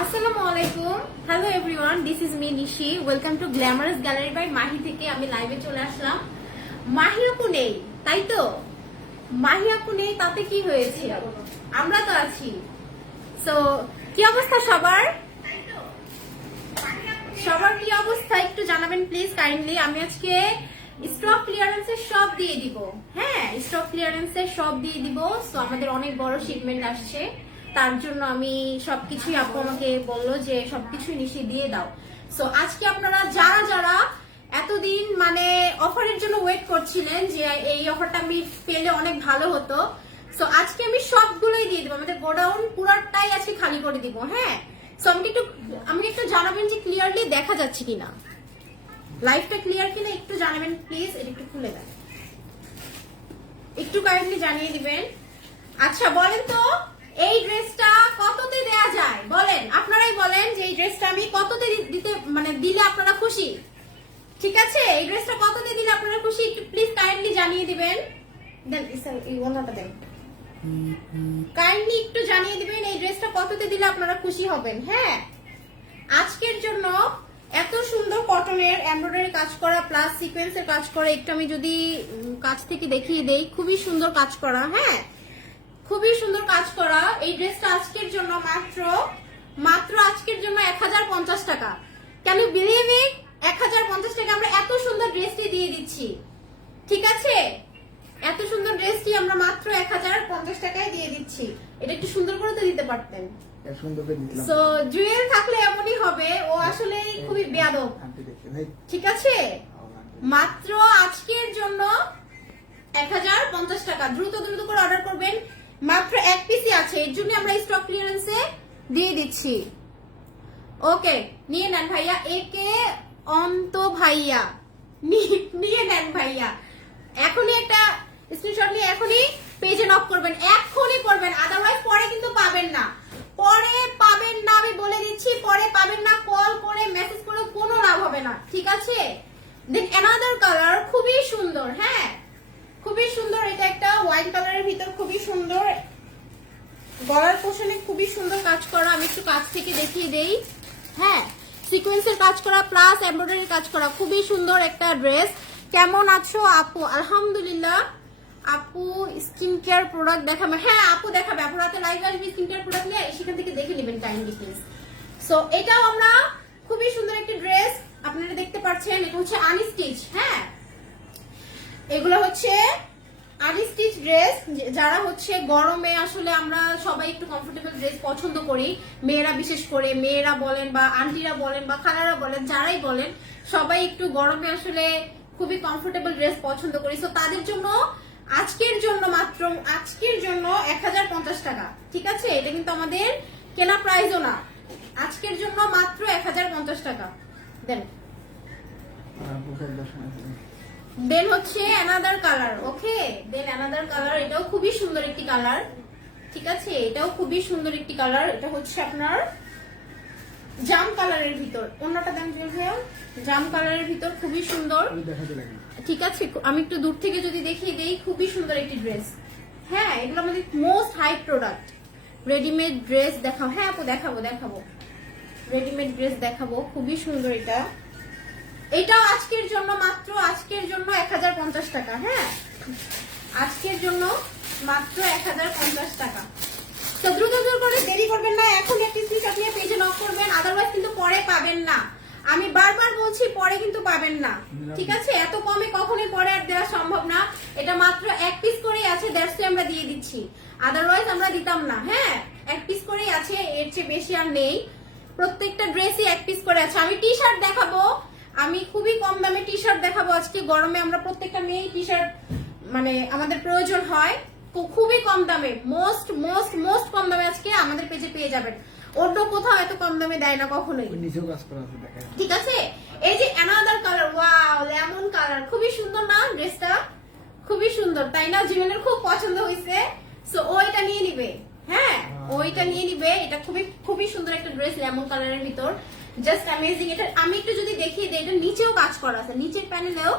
আসসালামু আলাইকুম, hello everyone, this is me Nishi. Welcome to glamorous gallery by Mahi থেকে আমি লাইভে চলে আসলাম। মাহি আপু নেই, তাই তো? মাহি আপু নেই তাতে কি হয়েছে, আমরা তো আছি। সো কি অবস্থা সবার? সবার কি অবস্থা একটু জানাবেন প্লিজ কাইন্ডলি। আমি আজকে স্টক ক্লিয়ারেন্সের সব দিয়ে দিব। হ্যাঁ, স্টক ক্লিয়ারেন্সের সব দিয়ে দিব। সো আমাদের অনেক বড় শিপমেন্ট আসছে, তার জন্য আমি সবকিছুই, আপু আমাকে বললো যে সবকিছুই নিশি দিয়ে দাও। সো আজকে আপনারা যারা যারা এতদিন মানে অফারের জন্য ওয়েট করছিলেন যে এই অফারটা আমি পেলে অনেক ভালো হতো, সো আজকে আমি সবগুলোই দিয়ে দেবো। আমাদের গোডাউন পুরোটাই আজকে খালি করে দিব। হ্যাঁ, সো আমাকে একটু জানাবেন যে ক্লিয়ারলি দেখা যাচ্ছে কিনা, লাইভটা ক্লিয়ার কিনা একটু জানাবেন প্লিজ। এটা একটু খুলে দেন, একটু কাইন্ডলি জানিয়ে দিবেন। আচ্ছা বলেন তো, এই ড্রেসটা কততে দেয়া যায়? বলেন, আপনারাই বলেন যে এই ড্রেসটা আমি কততে দিতে মানে দিলে আপনারা খুশি। ঠিক আছে, এই ড্রেসটা কততে দিলে আপনারা খুশি একটু প্লিজ কাইন্ডলি জানিয়ে দিবেন। দেন এই ওনাটা দেন, কাইন্ডলি একটু জানিয়ে দিবেন এই ড্রেসটা কততে দিলে আপনারা খুশি হবেন। হ্যাঁ, আজকের জন্য এত সুন্দর কটনের এমব্রয়ডারি কাজ করা প্লাস সিকোয়েন্সের কাজ করা, একটু আমি যদি কাছ থেকে দেখিয়ে দেই, খুবই সুন্দর কাজ করা। হ্যাঁ, খুবই সুন্দর কাজ করা এই ড্রেসটা আজকের জন্য মাত্র আজকের জন্য 1050 টাকা। Can you believe it? 1050 টাকা আমরা এত সুন্দর ড্রেসটি দিয়ে দিচ্ছি। ঠিক আছে, এত সুন্দর ড্রেসটি আমরা মাত্র 1050 টাকায় দিয়ে দিচ্ছি। এটা একটু সুন্দর করে তো দিতে পারতেন। সো জুয়েল থাকলে এমনই হবে, ও আসলে খুবই বেয়াদব। ঠিক আছে, মাত্র আজকের জন্য 1050 টাকা। দ্রুত দ্রুত করে অর্ডার করবেন, মাত্র এক পিসই আছে, এর জন্য আমরা স্টক ক্লিয়ারেন্সে দিয়ে দিচ্ছি। ওকে, নিয়ে নেন ভাইয়া, একে অন্ত ভাইয়া নিয়ে নেন ভাইয়া। এখনই একটা স্ক্রিনশট নিয়ে এখনই পেজে নক করবেন, এখনই করবেন, আদারওয়াইজ পরে কিন্তু পাবেন না। পরে পাবেন না, আমি বলে দিচ্ছি, পরে পাবেন না। কল করে মেসেজ করে কোনো লাভ হবে না। ঠিক আছে, দেন অ্যানাদার কালার, খুবই সুন্দর। হ্যাঁ, খুবই সুন্দর। এটা একটা হোয়াইট কালারের ভিতর, খুবই সুন্দর। গলার পোর্শনে খুবই সুন্দর কাজ করা, আমি একটু কাছ থেকে দেখিয়ে দেই। হ্যাঁ, সিকোয়েন্সের কাজ করা প্লাস এমব্রয়ডারির কাজ করা, খুবই সুন্দর একটা ড্রেস। কেমন আছো আপু? আলহামদুলিল্লাহ। আপু স্কিন কেয়ার প্রোডাক্ট দেখাবে? হ্যাঁ আপু দেখাবে, আপু রাতে লাইভ আসবে, স্কিন কেয়ার প্রোডাক্ট নিয়ে সেখান থেকে দেখে নেবেন কাইন্ডলি প্লিজ। সো এটাও আমরা খুবই সুন্দর একটি ড্রেস, আপনারা দেখতে পাচ্ছেন। এটা হচ্ছে আনস্টিচ। হ্যাঁ, এগুলো হচ্ছে আনস্টিচ ড্রেস। যারা হচ্ছে গরমে আসলে আমরা সবাই একটু কমফোর্টেবল ড্রেস পছন্দ করি, মেয়েরা বিশেষ করে, মেয়েরা বলেন বা আন্টিরা বলেন বা খালারা বলেন, যারাই বলেন, সবাই একটু গরমে আসলে খুবই কমফোর্টেবল ড্রেস পছন্দ করি। সো তাদের জন্য আজকের জন্য মাত্র আজকের জন্য 1050 টাকা। ঠিক আছে, এটা কিন্তু আমাদের কেনা প্রাইসও না, আজকের জন্য মাত্র 1050 টাকা। দেন দেন হচ্ছে অ্যানাদার কালার। ওকে, দেন অ্যানাদার কালার, এটাও খুবই সুন্দর একটি কালার। ঠিক আছে, এটাও খুবই সুন্দর একটি কালার। এটা হচ্ছে আপনার জাম কালারের ভিতর, অন্যটা দেন ভাইয়া, জাম কালারের ভিতর, খুবই সুন্দর। ঠিক আছে, আমি একটু দূর থেকে যদি দেখিয়ে দেই, খুবই সুন্দর একটি ড্রেস। হ্যাঁ, এগুলো আমাদের most high product. Readymade dress দেখাও? হ্যাঁ আপু দেখাবো, রেডিমেড ড্রেস দেখাবো, খুবই সুন্দর এটা। এটাও আজকের জন্য মাত্র আজকের জন্য 1050 টাকা। হ্যাঁ, আজকের জন্য মাত্র 1050 টাকা। তো দ্রুত করে দেরি করবেন না, এখন একটি স্ক্রিনশট নিয়ে পেজে নক করবেন, আদারওয়াইজ কিন্তু পরে পাবেন না। আমি বারবার বলছি, পরে কিন্তু পাবেন না। ঠিক আছে, এত কমে কখনোই পরে আর দেওয়া সম্ভব না। এটা মাত্র এক পিস করেই আছে, দ্যাটস ওয়াই আমরা দিয়ে দিচ্ছি, আদারওয়াইজ আমরা দিতাম না। হ্যাঁ, এক পিস করেই আছে, এর চেয়ে বেশি আর নেই। প্রত্যেকটা ড্রেসই এক পিস করে আছে। আমি টি শার্ট দেখাবো, আমি খুবই কম দামে টি শার্ট দেখাবো আজকে। গরমে আমরা প্রত্যেকটা মেয়ে টি শার্ট মানে আমাদের প্রয়োজন হয়, খুবই কম দামে, মোস্ট মোস্ট মোস্ট কম দামে আজকে আমাদের পেজে পেয়ে যাবেন। অন্য কোথাও এত কম দামে দেয় না কখনোই। ঠিক আছে, এই যে another colour, wow lemon colour, খুবই সুন্দর না ড্রেসটা? খুবই সুন্দর, তাই না? জীবনের খুব পছন্দ হয়েছে। সো ওইটা নিয়ে নিবে। হ্যাঁ, ওইটা নিয়ে নিবে। এটা খুবই সুন্দর একটা ড্রেস, লেমন কালারের ভিতর, জাস্ট অ্যামেজিং। এটা আমি একটু যদি দেখিয়ে দিই, এটা নিচেও কাজ করা আছে, নিচের প্যানেলেও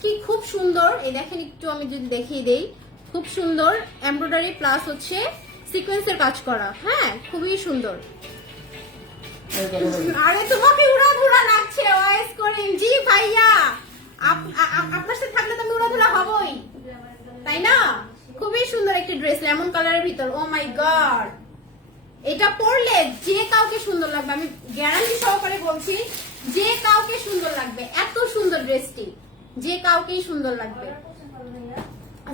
কি খুব সুন্দর। এই দেখেন, একটু আমি যদি দেখিয়ে দেই, খুব সুন্দর এমব্রয়ডারি প্লাস হচ্ছে সিকোয়েন্সের কাজ করা। হ্যাঁ, খুবই সুন্দর। আরে তোমাকে উড়াধুরা লাগছে ওয়াইস করিম। জি ভাইয়া, আপনার সাথে থাকলে তো আমি উড়াধুরা হবই, তাই না? খুবই সুন্দর একটি ড্রেস, লেমন কালারের ভিতর। ও মাই গড, এটা পরলে যে কাউকে সুন্দর লাগবে, আমি গ্যারান্টি সহকারে বলছি, যে কাউকে সুন্দর লাগবে। এত সুন্দর ড্রেসটি, যে কাউকেই সুন্দর লাগবে।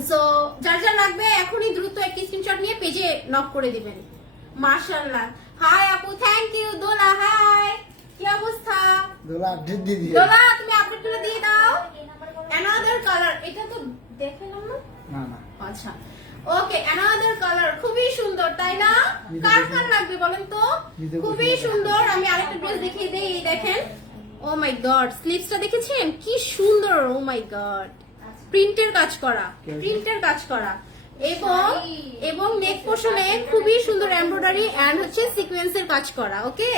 সো যার যার লাগবে এখনই দ্রুত একটি স্ক্রিনশট নিয়ে পেজে নক করে দিবেন। মাশাআল্লাহ। হাই আপু, থ্যাংক ইউ। দোলা হাই, কি অবস্থা? দোলা আপডেট দিয়ে দিও। দোলা তুমি আপডেটগুলো দিয়ে দাও। অ্যানাদার কালার, এটা তো দেখালাম না? না না, আচ্ছা ওকে, অ্যানাদার কালার খুবই সুন্দর, তাই না? কার কার লাগবে বলেন তো? খুবই সুন্দর। আমি আরেকটা ড্রেস দেখিয়ে দেই, এই দেখেন। ও মাই গড, স্লিভসটা দেখেছেন কি সুন্দর? ও মাই গড, প্রিন্টের কাজ করা, প্রিন্টের কাজ করা, এবং এবং নেক পোর্শনে খুবই সুন্দর এমব্রয়ডারি এন্ড হচ্ছে সিকোয়েন্সের কাজ করা। ওকে,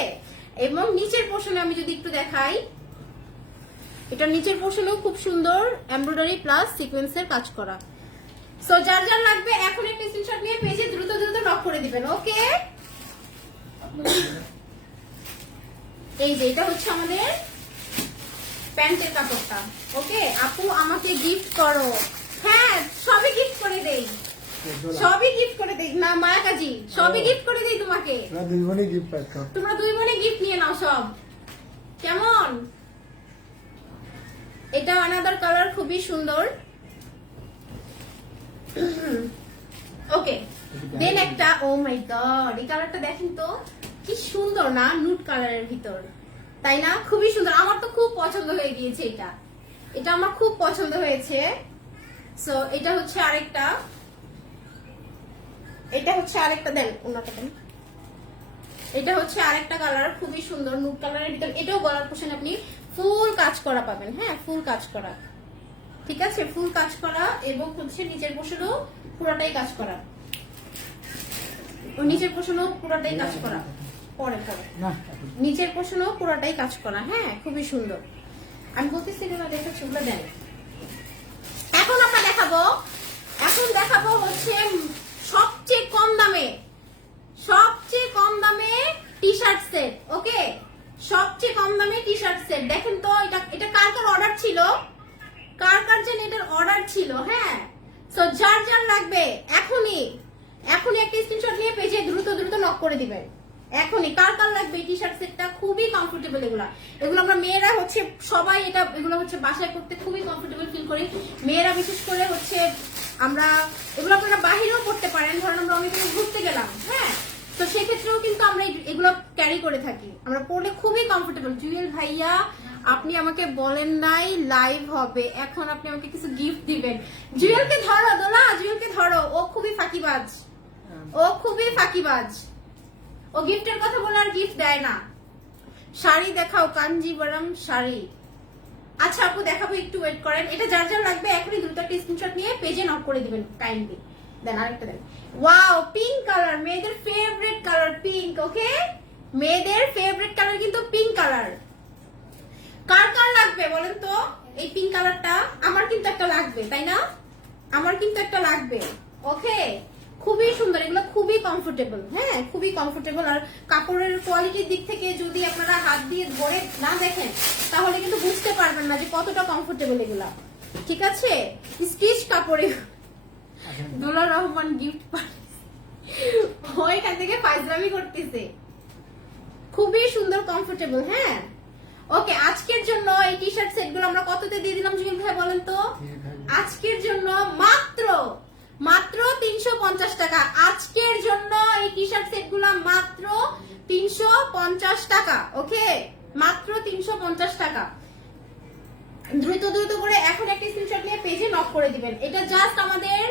এবং নিচের পোর্শনে আমি যদি একটু দেখাই, এটা নিচের পোর্শনেও খুব সুন্দর এমব্রয়ডারি প্লাস সিকোয়েন্সের কাজ করা। সো যার যার লাগবে এখন একটা স্ক্রিনশট নিয়ে পেজে দ্রুত দ্রুত নক করে দিবেন। ওকে, এই যে এটা হচ্ছে আমাদের প্যান্টের কাপড়টা। ওকে আপু, আমাকে গিফট করো। হ্যাঁ, সবই গিফট করে দেই, সবই গিফট করে দেই। না মায়া কাজী, সবই গিফট করে দেই তোমাকে। তোমরা দুই বোনই গিফট পাচ্ছ। তোমরা দুই বোনে গিফট নিয়ে নাও সব। কেমন? এটা অ্যানাদার কালার, খুবই সুন্দর। ওকে, দেন একটা, ও মাই গড, এই কালারটা দেখেন তো কি সুন্দর না, নুড কালারের ভিতর, তাই না? খুবই সুন্দর, আমার তো খুব পছন্দ হয়ে গিয়েছে এটা, এটা আমার খুব পছন্দ হয়েছে। সো এটা হচ্ছে আরেকটা, এটা হচ্ছে আরেকটা, দেন ওনাটা দেন। এটা হচ্ছে আরেকটা কালার, খুবই সুন্দর নুড কালারের ভিতর। এটাও গলার পোর্শন আপনি ফুল কাজ করা পাবেন। হ্যাঁ, ফুল কাজ করা, ঠিক আছে, ফুল কাজ করা, এবং হচ্ছে নিচের পোর্শনও পুরোটাই কাজ করা, ও নিচের পোর্শনও পুরোটাই কাজ করা। পরে পরে নিচের পোর্শনও পুরোটাই কাজ করা। হ্যাঁ, খুবই সুন্দর। আমি বলতেছি না, দেখাচ্ছি, ওগুলো দেন। এখন আমরা দেখাবো, এখন দেখাবো হচ্ছে সবচেয়ে কম দামে, সবচেয়ে কম দামে টি শার্ট সেট। ওকে, সবচেয়ে কম দামে টি শার্ট সেট। দেখেন তো এটা, এটা কার কার অর্ডার ছিল, কার কার জন্য এটার অর্ডার ছিল? হ্যাঁ, সো যার যার লাগবে এখনই, এখনই একটা স্ক্রিনশট নিয়ে পেজে দ্রুত দ্রুত নক করে দিবেন। এখনই কার কার লাগবে এই টি শার্ট সেটটা? খুবই কমফোর্টেবল এগুলা, এগুলো আমরা মেয়েরা হচ্ছে সবাই এটা, এগুলো হচ্ছে বাসায় করতে খুবই কমফোর্টেবল ফিল করি মেয়েরা, বিশেষ করে হচ্ছে আমরা এগুলো আপনারা বাহিরেও করতে পারেন। ধরেন আমরা অনেক ঘুরতে গেলাম, হ্যাঁ, তো সেক্ষেত্রেও কিন্তু আমরা এগুলো ক্যারি করে থাকি, আমরা পরলে খুবই কমফোর্টেবল। জুয়েল ভাইয়া, আপনি আমাকে বলেন নাই লাইভ হবে, এখন আপনি আমাকে কিছু গিফট দিবেন। জুয়েলকে ধরো দোলা, জুয়েলকে ধরো, ও খুবই ফাঁকিবাজ, ও খুবই ফাঁকিবাজ, ও গিফটের কথা বলে আর গিফট দেয় না। শাড়ি দেখাও, কাঞ্জিবরম শাড়ি। আচ্ছা আপু দেখাবো, একটু ওয়েট করেন। এটা যার যার লাগবে এখনই দ্রুত একটা স্ক্রিনশট নিয়ে পেজে নক করে দিবেন কাইন্ডলি। দেন আরেকটা দেন। ওয়াও, পিঙ্ক কালার, মেয়েদের ফেভারিট কালার পিঙ্ক। ওকে, মেয়েদের ফেভারিট কালার কিন্তু পিঙ্ক কালার। কার কার লাগবে বলেন তো এই পিঙ্ক কালারটা? আমার কিন্তু একটা লাগবে, তাই না? আমার কিন্তু একটা লাগবে। ওকে, খুবই সুন্দর, এগুলো খুবই কমফোর্টেবল। হ্যাঁ, খুবই কমফোর্টেবল। আর কাপড়ের কোয়ালিটির দিক থেকে যদি আপনারা হাত দিয়ে ধরে না দেখেন তাহলে কিন্তু বুঝতে পারবেন না যে কতটা কমফোর্টেবল এগুলা। ঠিক আছে, স্টিচ কাপড়ে। দুলা রহমান গিফট ওইখান থেকে ফাইজলামি করতেছে। খুবই সুন্দর, কমফোর্টেবল। হ্যাঁ, ওকে, আজকের জন্য এই টি শার্ট সেট গুলো আমরা কততে দিয়ে দিলাম জুয়েল ভাই বলেন তো? আজকের জন্য মাত্র মাত্র 350 টাকা। আজকের জন্য এই টি শার্ট সেট গুলো মাত্র 350 টাকা। ওকে, মাত্র 350 টাকা। দ্রুত দ্রুত করে এখন একটা স্ক্রিনশট নিয়ে পেজে নক করে দিবেন। এটা জাস্ট আমাদের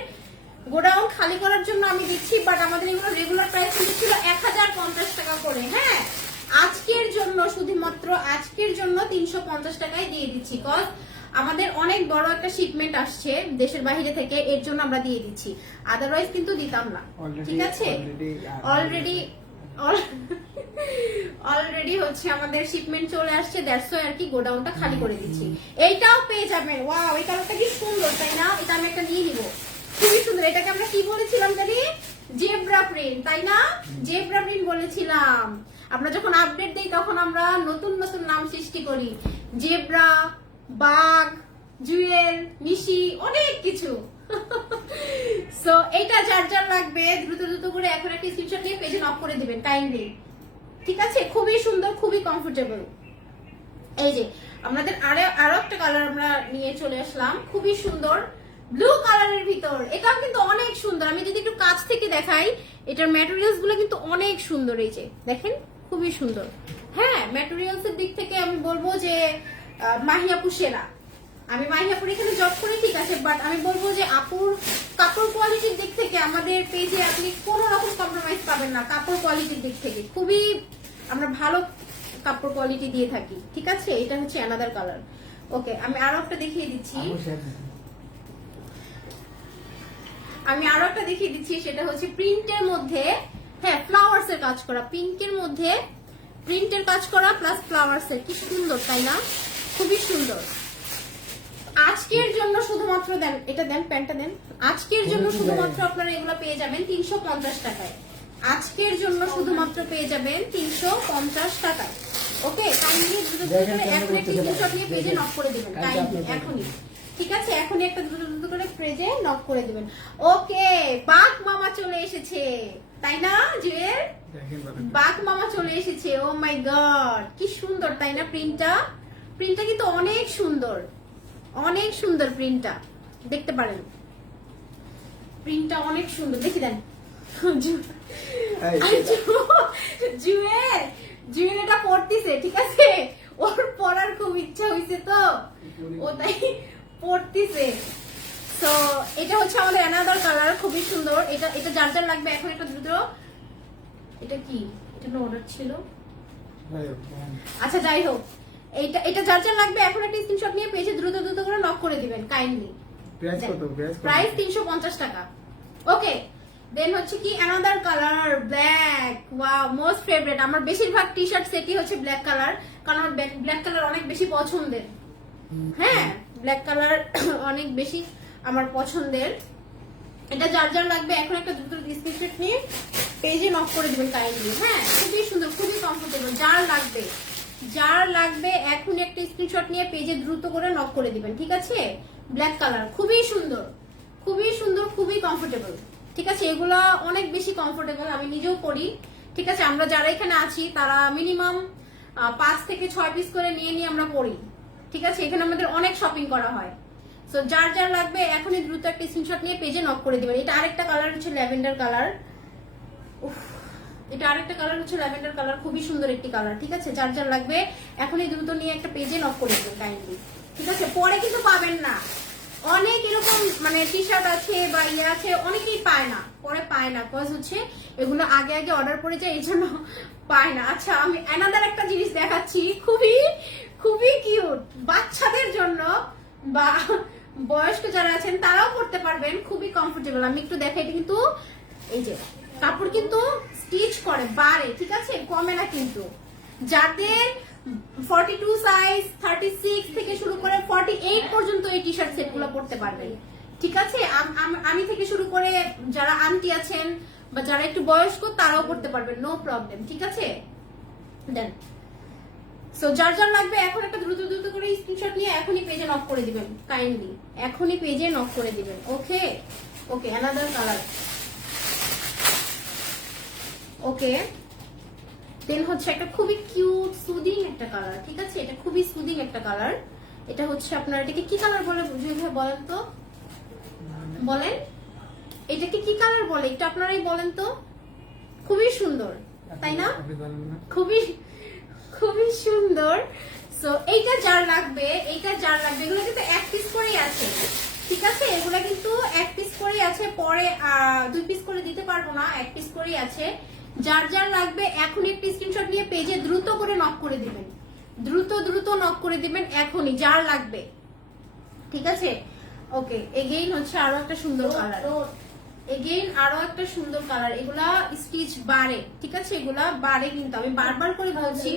গোডাউন খালি করার জন্য আমি দিচ্ছি, বাট আমাদের এগুলো রেগুলার প্রাইস কিন্তু ছিল 1050 টাকা করে। হ্যাঁ, আজকের জন্য, শুধুমাত্র আজকের জন্য 350 টাকায় দিয়ে দিচ্ছি, কজ আমাদের অনেক বড় একটা শিপমেন্ট আসছে দেশের বাইরে থেকে, এর জন্য আমরা দিয়ে দিচ্ছি, আদারওয়াইজ কিন্তু দিতাম না। ঠিক আছে, অলরেডি হচ্ছে আমাদের শিপমেন্ট চলে আসছে, দ্যাটস ওয়াই আর কি গোডাউনটা খালি করে দিচ্ছি। এইটাও পেয়ে যাবেন। ওয়াও, এই কালারটা কি সুন্দর, তাই না? এটা আমি একটা নিয়ে নিব, খুবই সুন্দর। এটাকে আমরা কি বলেছিলাম জানি? জেব্রা প্রিন্ট, তাই না? জেব্রা প্রিন্ট বলেছিলাম। আমরা যখন আপডেট দিই তখন আমরা নতুন নতুন নাম সৃষ্টি করি, জেব্রা, বাঘ, জুয়েল, মিশি, অনেক কিছু। সো এটা যার যার লাগবে দ্রুত দ্রুত করে এখন একটা স্ক্রিনশট নিয়ে পেজে নক করে দিবেন কাইন্ডলি, ঠিক আছে? খুবই সুন্দর, খুবই কমফোর্টেবল। এই যে আমাদের আরো একটা কালার আমরা নিয়ে চলে আসলাম, খুবই সুন্দর ব্লু কালারের ভিতর। এটাও কিন্তু অনেক সুন্দর, আমি যদি একটু কাছ থেকে দেখাই, এটার ম্যাটেরিয়ালস গুলো কিন্তু অনেক সুন্দর। এই যে দেখেন, খুবই সুন্দর। হ্যাঁ, ম্যাটেরিয়ালস এর দিক থেকে আমি বলবো যে মাহিয়াপু সেরা। আমি মাহিয়াপুর এখানে জব করি, ঠিক আছে, বাট আমি বলবো যে আপুর কাপড় কোয়ালিটির দিক থেকে আমাদের পেজে আপনি কোনো রকম কম্প্রোমাইজ পাবেন না। কাপড় কোয়ালিটির দিক থেকে খুবই আমরা ভালো কাপড় কোয়ালিটি দিয়ে থাকি, ঠিক আছে? এটা হচ্ছে অ্যানাদার কালার। ওকে, আমি আরো একটা দেখিয়ে দিচ্ছি। সেটা হচ্ছে প্রিন্টের মধ্যে, হ্যাঁ, ফ্লাওয়ার্স এর কাজ করা, পিঙ্কের মধ্যে প্রিন্টের কাজ করা প্লাস ফ্লাওয়ার্স এর, কি সুন্দর তাই না? খুবই সুন্দর। আজকের জন্য শুধুমাত্র দেন, এটা দেন, প্যান্টটা দেন। আজকের জন্য শুধুমাত্র আপনারা এগুলো পেয়ে যাবেন 350 টাকায়। আজকের জন্য শুধুমাত্র পেয়ে যাবেন 350 টাকায়। ওকে, কাইন্ডলি দ্রুত দ্রুত করে এখন একটা স্ক্রিনশট নিয়ে পেজে নক করে দিবেন কাইন্ডলি এখনই, ঠিক আছে? এখনই একটা দ্রুত দ্রুত করে পেজে নক করে দিবেন। ওকে, বাঘ মামা চলে এসেছে তাই না জুয়েল? বাঘ মামা চলে এসেছে। ও মাই গড, কি সুন্দর তাই না? প্রিন্টটা কিন্তু অনেক সুন্দর, অনেক সুন্দর প্রিন্টটা, দেখতে পারেন প্রিন্টটা অনেক সুন্দর। দেখি দেন জুয়েল এটা পড়তিছে, ঠিক আছে? ওর পড়ার খুব ইচ্ছা হয়েছে তো ও তাই পড়তিছে। তো এটা হচ্ছে আমাদের অ্যানাদার কালার, খুবই সুন্দর। এটা যার যার লাগবে এখন একটা দ্রুত, এটা কি, এটা অর্ডার ছিল, আচ্ছা যাই হোক, এটা যার যার লাগবে এখন একটা স্ক্রিনশট নিয়ে পেজে দ্রুত দ্রুত করে নক করে দিবেন কাইন্ডলি। প্রাইস 350 টাকা। ওকে, দেন হচ্ছে কি another colour, black. Wow, most favourite. আমার বেশিরভাগ টি শার্ট সেটই হচ্ছে ব্ল্যাক কালার, কারণ আমার ব্ল্যাক কালার অনেক বেশি পছন্দের। হ্যাঁ, ব্ল্যাক কালার অনেক বেশি আমার পছন্দের। এটা যার যার লাগবে এখন একটা দ্রুত স্ক্রিনশট নিয়ে পেজে নক করে দিবেন কাইন্ডলি। হ্যাঁ, খুবই সুন্দর, খুবই কমফোর্টেবল। যার লাগবে এখন একটা স্ক্রিনশট নিয়ে পেজে দ্রুত করে নক করে দিবেন, ঠিক আছে? ব্ল্যাক কালার, খুবই সুন্দর, খুবই সুন্দর, খুবই কমফোর্টেবল, ঠিক আছে? এগুলা অনেক বেশি কমফোর্টেবল, আমি নিজেও পরি, ঠিক আছে? আমরা যারা এখানে আছি তারা মিনিমাম 5 থেকে 6 পিস করে নিয়ে আমরা পরি, ঠিক আছে? এখানে আমাদের অনেক শপিং করা হয়। সো যার যার লাগবে এখনই দ্রুত একটা স্ক্রিনশট নিয়ে পেজে নক করে দিবেন। এটা আরেকটা কালার হচ্ছে ল্যাভেন্ডার কালার। এটা আরেকটা কালার হচ্ছে ল্যাভেন্ডার কালার, খুবই সুন্দর একটি কালার, ঠিক আছে? যার যার লাগবে এখনই দ্রুত নিয়ে একটা পেজে নক করে দিবেন কাইন্ডলি, ঠিক আছে? পরে কিন্তু পাবেন না, অনেক এরকম মানে টি শার্ট আছে বা ইয়ে আছে, অনেকেই পায় না, পরে পায় না, কজ হচ্ছে এগুলো আগে আগে অর্ডার করে যায়, এই জন্য পায় না। আচ্ছা, আমি অ্যানাদার একটা জিনিস দেখাচ্ছি, খুবই খুবই কিউট, বাচ্চাদের জন্য বা বয়স্ক যারা আছেন তারাও পড়তে পারবেন, খুবই কমফোর্টেবল। আমি একটু দেখাই, এটা কিন্তু এই যে কাপড় কিন্তু স্টিচ করে বাড়ে, ঠিক আছে? কমে না কিন্তু। যাদের 42 সাইজ, 36 থেকে শুরু করে 48 পর্যন্ত এই টি শার্ট সেট গুলো পড়তে পারবেন, ঠিক আছে? আমি থেকে শুরু করে যারা আন্টি আছেন বা যারা একটু বয়স্ক তারাও পড়তে পারবেন, নো প্রবলেম, ঠিক আছে? দেন, সো যার যার লাগবে এখন একটা দ্রুত দ্রুত করে স্ক্রিনশট নিয়ে এখনই পেজে নক করে দিবেন কাইন্ডলি, এখনই পেজে নক করে দিবেন। ওকে, ওকে, অ্যানাদার কালার। ওকে, দেন হচ্ছে একটা খুবই কিউট সুদিং একটা কালার, ঠিক আছে? এটা খুবই সুদিং একটা কালার। এটা হচ্ছে আপনার, এটাকে কি কালার বলে বুঝিয়ে বলেন তো, বলেন এটাকে কি কালার বলে, এটা আপনারাই বলেন তো। খুবই সুন্দর তাই না? খুবই খুবই সুন্দর। সো এইটা যার লাগবে, এগুলো কিন্তু 1 পিস করেই আছে, ঠিক আছে? এগুলো কিন্তু 1 পিস করেই আছে, পরে 2 পিস করে দিতে পারবো না, 1 পিস করেই আছে। যার যার লাগবে এখন একটি স্ক্রিনশট নিয়ে পেজে দ্রুত করে নক করে দিবেন, দ্রুত দ্রুত নক করে দিবেন এখনই যার লাগবে, ঠিক আছে? ওকে, এগেইন হচ্ছে আরো একটা সুন্দর কালার, এগুলা স্টিচ বাড়ে, ঠিক আছে? এগুলা বাড়ে কিন্তু, আমি বারবার করে বলছি,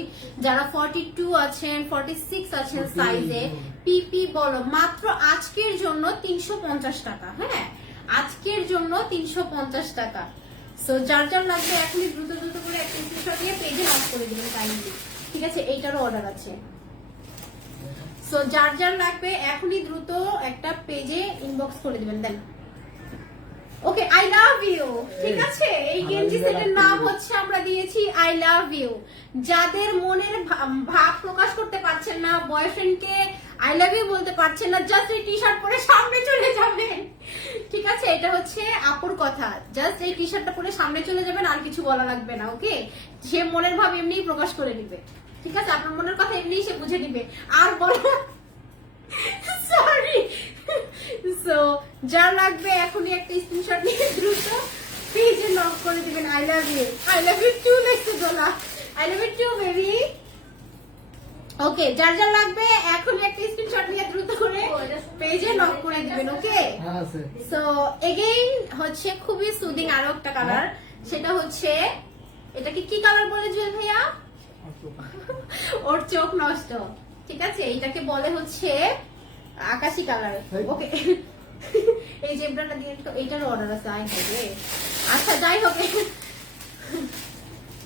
যারা 42 আছেন, 46 আছেন সাইজে, পিপি বলো, মাত্র আজকের জন্য 350 টাকা। হ্যাঁ, আজকের জন্য 350 টাকা। সো যার যার লাগবে এখনই দ্রুত দ্রুত করে একটা স্ক্রিনশট দিয়ে পেজে লক করে দিবেন কাইন্ডলি। ঠিক আছে, এইটারও অর্ডার আছে। সো যার যার লাগবে এখনই দ্রুত একটা পেজে ইনবক্স করে দিবেন। দেন ওকে, আই লাভ ইউ। ঠিক আছে, এই গেঞ্জি সেটের নাম হচ্ছে আমরা দিয়েছি আই লাভ ইউ। যাদের মনের ভাব প্রকাশ করতে পারছেন না, বয়ফ্রেন্ডকে আই লাভ ইউ বলতে পারছেন না, জাস্ট এই টি শার্ট পরে সামনে চলে যাবেন। ঠিক আছে, এটা হচ্ছে আপুর কথা। জাস্ট এই টি শার্টটা পরে সামনে চলে যাবেন, আর কিছু বলা লাগবে না। ওকে, সে মনের ভাব এমনিই প্রকাশ করে দিবে। ঠিক আছে, আপনার মনের কথা এমনিই সে বুঝে নিবে, আর বলা সরি। সো যার লাগবে এখনই একটা স্ক্রিনশট নিয়ে দ্রুত পেজে লক করে দিবেন। I love you, I love you too লিখতে বলা, I love you too baby. Okay, যার যার লাগবে এখনই একটা স্ক্রিনশট নিয়ে দ্রুত করে পেজে লক করে দিবেন। ওকে, হ্যাঁ আছে। সো এগেইন হচ্ছে খুবই সুদিং আরো একটা কালার, সেটা হচ্ছে এটাকে কি কালার বলে জুয়েল ভাইয়া? ওর চোখ নষ্ট। ঠিক আছে, এইটাকে বলে হচ্ছে আকাশি কালার। ওকে, এই জেব্রাটা দিয়ে তো এইটার অর্ডার আছে। আই হবে, আচ্ছা যাই হোক।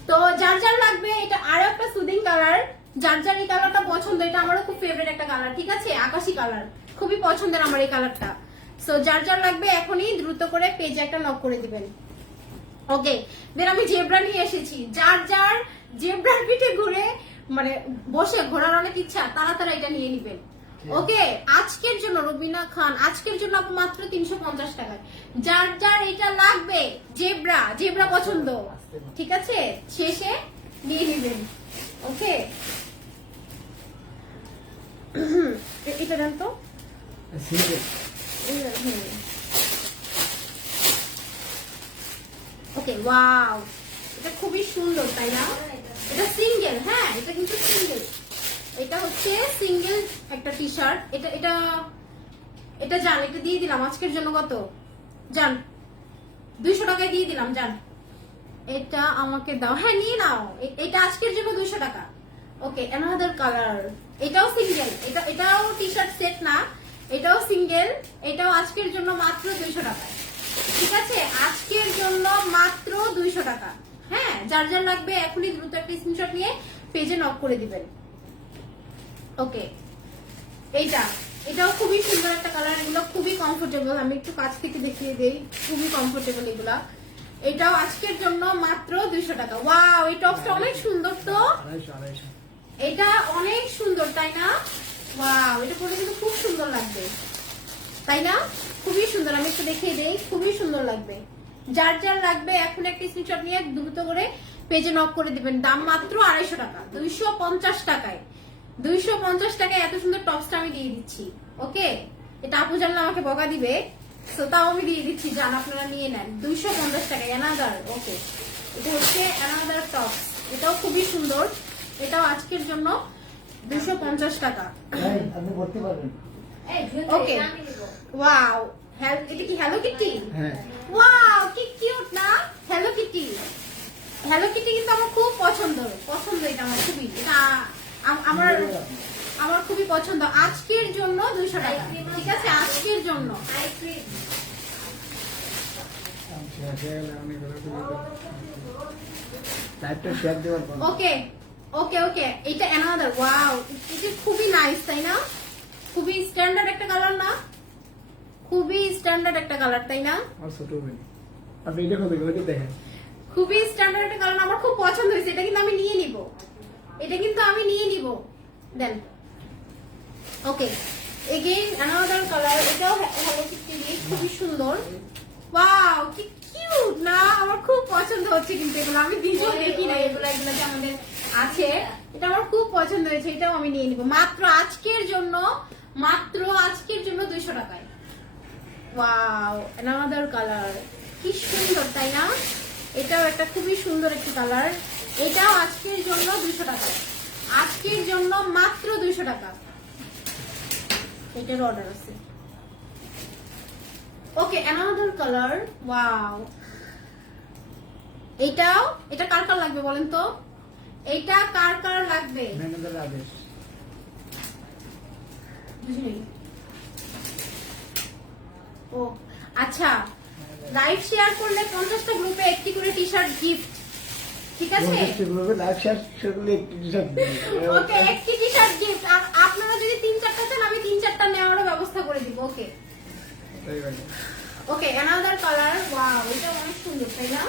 তো যার যার লাগবে এটা আরো একটা সুদিং কালার, যার যার এই কালারটা পছন্দ, এটা আমারও খুব ফেভারিট একটা কালার। ঠিক আছে, আকাশি কালার খুবই পছন্দের আমার এই কালারটা। সো যার যার লাগবে এখনই দ্রুত করে পেজে একটা লক করে দিবেন। ওকে, দেন আমি জেব্রা নিয়ে এসেছি। যার যার জেব্রার পিঠে ঘুরে মানে বসে ঘোরার অনেক ইচ্ছা, তারা তারা এটা নিয়ে নিবেন। ওকে, আজকের জন্য রবিনা খান, আজকের জন্য আপু মাত্র 350 টাকায়। যার যার এটা লাগবে, জেব্রা জেব্রা পছন্দ, ঠিক আছে, শেষে নিয়ে নিবেন। ওকে, এটা দেন তো। ওকে, ওয়াও, এটা খুবই সুন্দর তাই না? এটা সিঙ্গেল, হ্যাঁ এটা কিন্তু সিঙ্গেল। এটা হচ্ছে সিঙ্গেল একটা টি শার্ট। এটা এটা এটা জান, এটা দিয়ে দিলাম আজকের জন্য। কত জান? 200 টাকায় দিয়ে দিলাম। জান, এটা আমাকে দাও। হ্যাঁ নিয়ে নাও, এটা আজকের জন্য 200 টাকা। ওকে, অ্যানাদার কালার, এটাও সিঙ্গেল। এটাও টি শার্ট সেট না, এটাও সিঙ্গেল। এটাও আজকের জন্য মাত্র 200 টাকা। ঠিক আছে, আজকের জন্য মাত্র 200 টাকা। হ্যাঁ, যার যার লাগবে এখনই দ্রুত একটা স্ক্রিনশট নিয়ে পেজে নক করে দিবেন। ওকে, এটাও খুবই সুন্দর একটা কালার। এগুলো খুবই কমফোর্টেবল, আমি একটু কাছ থেকে দেখিয়ে দেই, খুবই কমফোর্টেবল এগুলা। এটাও আজকের জন্য মাত্র 200 টাকা। ওয়াও, এই টপসটা অনেক সুন্দর। তো এটা অনেক সুন্দর তাই না? ওয়াও, এটা পরে কিন্তু খুব সুন্দর লাগবে তাই না? খুবই সুন্দর, আমি একটু দেখিয়ে দেই, খুবই সুন্দর লাগবে। যার যার লাগবে এখন একটা স্ক্রিনশট নিয়ে দ্রুত করে পেজে নক করে দিবেন। দাম মাত্র 250 টাকা, 250 টাকায়। 250 টাকায় এত সুন্দর টপসটা আমি দিয়ে দিচ্ছি। ওকে, এটা আপু জানলে আমাকে বকা দিবে, সো তাও আমি দিয়ে দিচ্ছি। জান, আপনারা নিয়ে নেন 250 টাকায় অ্যানাদার। ওকে, এটা হচ্ছে অ্যানাদার টপস, এটাও খুবই সুন্দর। এটাও আজকের জন্য 250 টাকা। আপনি করতে পারবেন। ওকে, ওয়াও, এটা কি হ্যালো কিটি? হ্যাঁ, ওয়াও, কি কিউট না হ্যালো কিটি। হ্যালো কিটি কিন্তু আমার খুব পছন্দ। এটা আমার খুবই, এটা আমার খুবই পছন্দ। আজকের জন্য 200 টাকা। ঠিক আছে, আজকের জন্য। ওকে ওকে ওকে, এটা অ্যানাদার। ওয়াও, এটা খুবই নাইস তাই না? খুবই স্ট্যান্ডার্ড একটা কালার না? খুবই স্ট্যান্ডার্ড একটা কালার তাই না? আপনি এটা কত করে দেখেন? খুবই স্ট্যান্ডার্ড একটা কালার, আমার খুব পছন্দ হয়েছে। এটা কিন্তু আমি নিয়ে নিব, দেন। ওকে, এগেইন অ্যানাদার কালার, এটাও হ্যালো কিটি, খুবই সুন্দর। ওয়াও, কি কিউট না? আমার খুব পছন্দ হচ্ছে কিন্তু এগুলো। আমি ভিডিও দেখি না এগুলো যে আমাদের আছে। এটা আমার খুব পছন্দ হয়েছে, এটাও আমি নিয়ে নিব মাত্র আজকের জন্য। 200 টাকায়। ওয়াও, অ্যানাদার কালার, কি সুন্দর তাই না? এটাও একটা খুবই সুন্দর একটি কালার। এটাও আজকের জন্য 200 টাকা। আজকের জন্য মাত্র 200 টাকা। এটার অর্ডার আছে। ওকে, অ্যানাদার কালার। ওয়াও, এটা কার কার লাগবে বলেন তো? এটা কার কার লাগবে? ম্যানেজার আদেশ। বুঝলি? ও আচ্ছা, লাইভ শেয়ার করলে 50টা গ্রুপে একটি করে টি শার্ট গিফট, ঠিক আছে? লাইভ শেয়ার করলে একটি টি-শার্ট ওকে, একটি টি শার্ট গিফট। আর আপনারা যদি 3-4টা চান আমি 3-4টা নেওয়ারও ব্যবস্থা করে দিব। ওকে ওকে, অ্যানাদার কালার। ওয়াও, এটা অনেক সুন্দর, তাই না?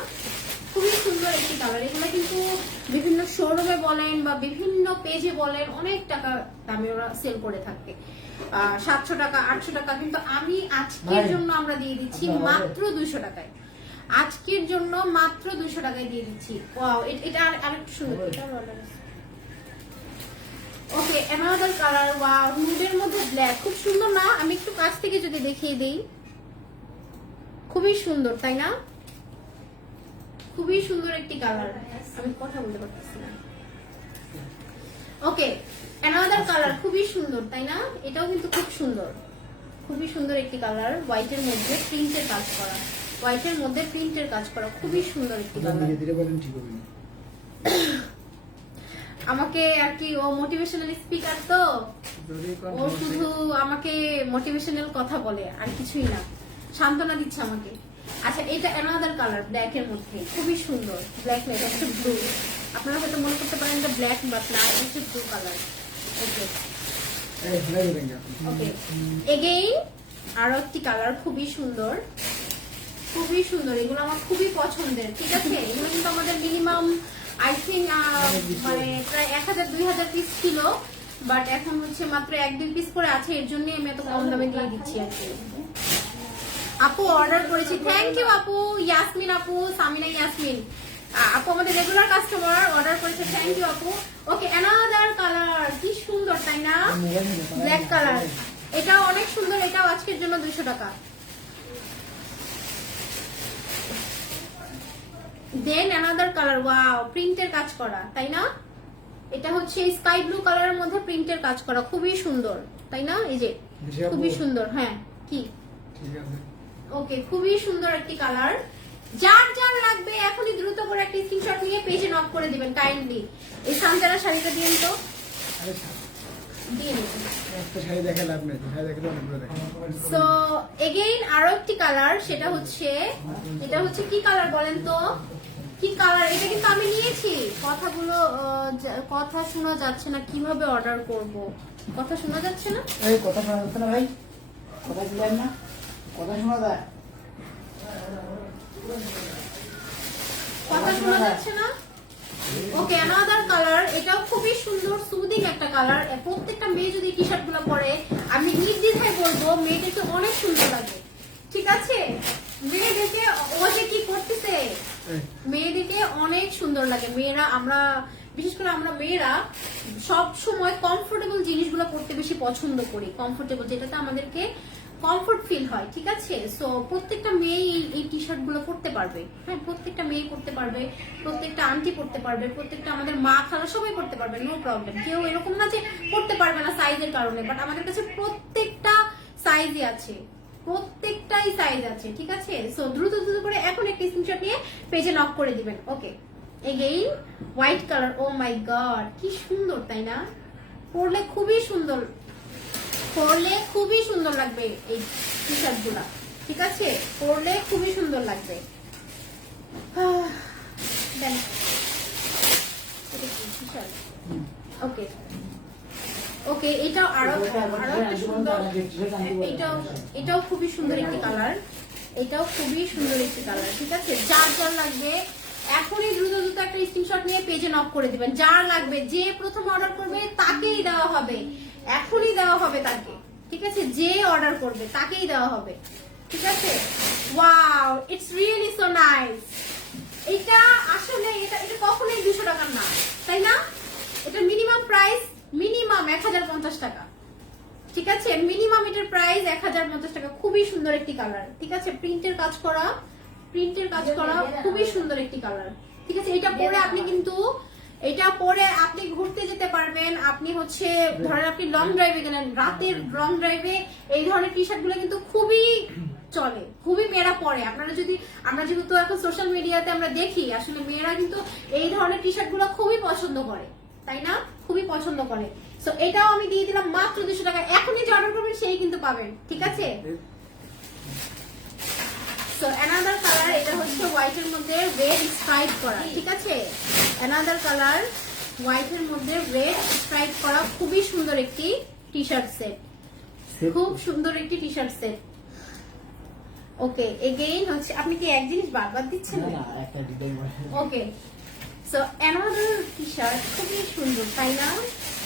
খুবই সুন্দর একটি কালার। এগুলো কিন্তু বিভিন্ন শোরুমে বলেন বা বিভিন্ন পেজে বলেন অনেক টাকা দামে ওরা সেল করে থাকে, 700 টাকা 800 টাকা, কিন্তু আমি আজকের জন্য আমরা দিয়ে দিচ্ছি মাত্র 200 টাকায়। আজকের জন্য মাত্র 200 টাকায় দিয়ে দিচ্ছি। ওয়াও, এটা আরেকটু সুন্দর। ওকে, অ্যানাদার কালার। ওয়াও, নুডের মধ্যে ব্ল্যাক, খুব সুন্দর না? আমি একটু কাছ থেকে যদি দেখিয়ে দেই, খুবই সুন্দর, তাই না? খুবই সুন্দর একটি কালার, আমি কথা বলতে পারতেছি না। ওকে, অ্যানাদার কালার, খুবই সুন্দর, তাই না? এটাও কিন্তু খুব সুন্দর, খুবই সুন্দর একটি কালার। হোয়াইটের মধ্যে প্রিন্টের কাজ করা, হোয়াইটের মধ্যে প্রিন্টের কাজ করা, খুবই সুন্দর একটি কালার। ধীরে ধীরে বলেন, ঠিক হবে না। আমাকে আর কি, ও মোটিভেশনাল স্পিকার, তো ও শুধু আমাকে মোটিভেশনাল কথা বলে আর কিছুই না, সান্ত্বনা দিচ্ছে আমাকে। আচ্ছা, এটা অ্যানাদার কালার, ব্ল্যাক এর মধ্যে খুবই সুন্দর। ব্ল্যাক না, এটা হচ্ছে ব্লু। আপনারা হয়তো মনে করতে পারেন এটা ব্ল্যাক, বাট না, এটা হচ্ছে ব্লু কালার। ওকে ওকে, এগেইন আরো একটি কালার, খুবই সুন্দর, খুবই সুন্দর। এগুলো আমার খুবই পছন্দের, ঠিক আছে? এগুলো কিন্তু আমাদের মিনিমাম আই থিঙ্ক মানে প্রায় 1000-2000 পিস ছিল, বাট এখন হচ্ছে মাত্র 1-2 পিস করে আছে, এর জন্য আমি এত কম দামে দিয়ে দিচ্ছি আর কি। আপু অর্ডার করেছি, থ্যাংক ইউ আপু। ইয়াসমিন আপু, সামিনা ইয়াসমিন আপু আমাদের রেগুলার কাস্টমার, অর্ডার করেছে, থ্যাংক ইউ আপু। ওকে, অ্যানাদার কালার, কি সুন্দর, তাই না? ব্ল্যাক কালার, এটাও অনেক সুন্দর, এটাও আজকের জন্য 200 টাকা। দেন অ্যানাদার কালার, ওয়াও, প্রিন্টের কাজ করা, তাই না? এটা হচ্ছে স্কাই ব্লু কালারের মধ্যে প্রিন্টের কাজ করা, খুবই সুন্দর, তাই না? এই যে খুবই সুন্দর। হ্যাঁ, কি ঠিক আছে। ওকে, খুবই সুন্দর একটি কালার। যার যার লাগবে এখনই দ্রুত করে একটা স্ক্রিনশট নিয়ে পেজে নক করে দিবেন কাইন্ডলি। এই সানজারা শাড়িটা দিন তো, আরে দিয়ে দিন। একটা শাড়ি দেখে লাভ নেই, শাড়ি দেখে তো অনেকগুলো দেখে। সো এগেইন আরো একটি কালার, সেটা হচ্ছে, এটা হচ্ছে কি কালার বলেন তো? কি কালার? এটা কিন্তু আমি নিয়েছি। কথাগুলো কথা শোনা যাচ্ছে না, কিভাবে অর্ডার করব? কথা শোনা যাচ্ছে না? এই কথা শোনা যাচ্ছে না ভাই? কথা ক্লিয়ার না? কথা শোনা যায়? কথা শোনা যাচ্ছে না? ওকে, অ্যানাদার কালার, এটাও খুবই সুন্দর, সুদিং একটা কালার। প্রত্যেকটা মেয়ে যদি টি শার্ট গুলো পরে, আমি নির্দ্বিধায় বলবো মেয়েদেরকে অনেক সুন্দর লাগে, ঠিক আছে? মেয়েদেরকে ও যে কি করতেছে, মেয়েদেরকে অনেক সুন্দর লাগে। মেয়েরা, আমরা বিশেষ করে আমরা মেয়েরা সব সময় কমফোর্টেবল জিনিসগুলো পরতে বেশি পছন্দ করি, কমফোর্টেবল, যেটাতে আমাদেরকে কমফোর্ট ফিল হয়, ঠিক আছে? সো প্রত্যেকটা মেয়ে এই টি শার্ট গুলো পরতে পারবে। হ্যাঁ, প্রত্যেকটা মেয়ে পরতে পারবে, প্রত্যেকটা আন্টি পরতে পারবে, প্রত্যেকটা আমাদের মা খালা সবাই পরতে পারবে, নো প্রবলেম। কেউ এরকম না যে পরতে পারবে না সাইজের কারণে, বাট আমাদের কাছে প্রত্যেকটা সাইজই আছে, প্রত্যেকটাই সাইজ আছে, ঠিক আছে? সো দ্রুত দ্রুত করে এখন একটা স্ক্রিনশট নিয়ে পেজে নক করে দিবেন। ওকে, এগেইন হোয়াইট কালার, ও মাই গড, কি সুন্দর, তাই না? পরলে খুবই সুন্দর, পরলে খুবই সুন্দর লাগবে এই টি শার্ট গুলা, ঠিক আছে? পরলে খুবই সুন্দর লাগবে। দেন এটা কি টি শার্ট? ওকে ওকে, এটাও আরো একটা সুন্দর, এটাও খুবই সুন্দর একটি কালার, এটাও খুবই সুন্দর একটি কালার, ঠিক আছে? যার যার লাগবে এখনই দ্রুত দ্রুত একটা স্ক্রিনশট নিয়ে পেজে নক করে দিবেন। যার লাগবে, যে প্রথম অর্ডার করবে তাকেই দেওয়া হবে, এখনই দেওয়া হবে তাকে, ঠিক আছে? যে অর্ডার করবে তাকেই দেওয়া হবে, ঠিক আছে? Wow, it's really so nice. এটা আসলে এটা কখনোই 200 টাকার না, তাই না? এটা মিনিমাম প্রাইস মিনিমাম 1050 টাকা, ঠিক আছে? মিনিমাম এটার প্রাইস 1050 টাকা। খুবই সুন্দর একটি কালার, ঠিক আছে? প্রিন্টের কাজ করা, প্রিন্টের কাজ করা, খুবই সুন্দর একটি কালার, ঠিক আছে? এটা পরে আপনি কিন্তু, এটা পরে আপনি ঘুরতে যেতে পারবেন। আপনি হচ্ছে ধরেন আপনি লং ড্রাইভে গেলেন, রাতের লং ড্রাইভে এই ধরনের টি শার্ট গুলো কিন্তু খুবই চলে, খুবই মেয়েরা পরে। আপনারা যদি, আমরা যেহেতু এখন সোশ্যাল মিডিয়াতে আমরা দেখি, আসলে মেয়েরা কিন্তু এই ধরনের টি শার্ট গুলো খুবই পছন্দ করে, তাই না? খুবই পছন্দ করে। সো এটাও আমি দিয়ে দিলাম মাত্র 200 টাকা। এখনই যে অর্ডার করবেন সেই কিন্তু পাবেন, ঠিক আছে? সো অ্যানাদার কালার, এটা হচ্ছে হোয়াইটের মধ্যে রেড স্ট্রাইপ করা, ঠিক আছে? অ্যানাদার কালার, হোয়াইটের মধ্যে রেড স্ট্রাইপ করা, খুবই সুন্দর একটি টি শার্ট সেট, খুব সুন্দর একটি টি শার্ট সেট। ওকে, এগেইন হচ্ছে আপনি কি এক জিনিস বারবার দিচ্ছেন? না একটা ডিজাইন ওকে, সো অ্যানাদার টি শার্ট, খুবই সুন্দর তাই না?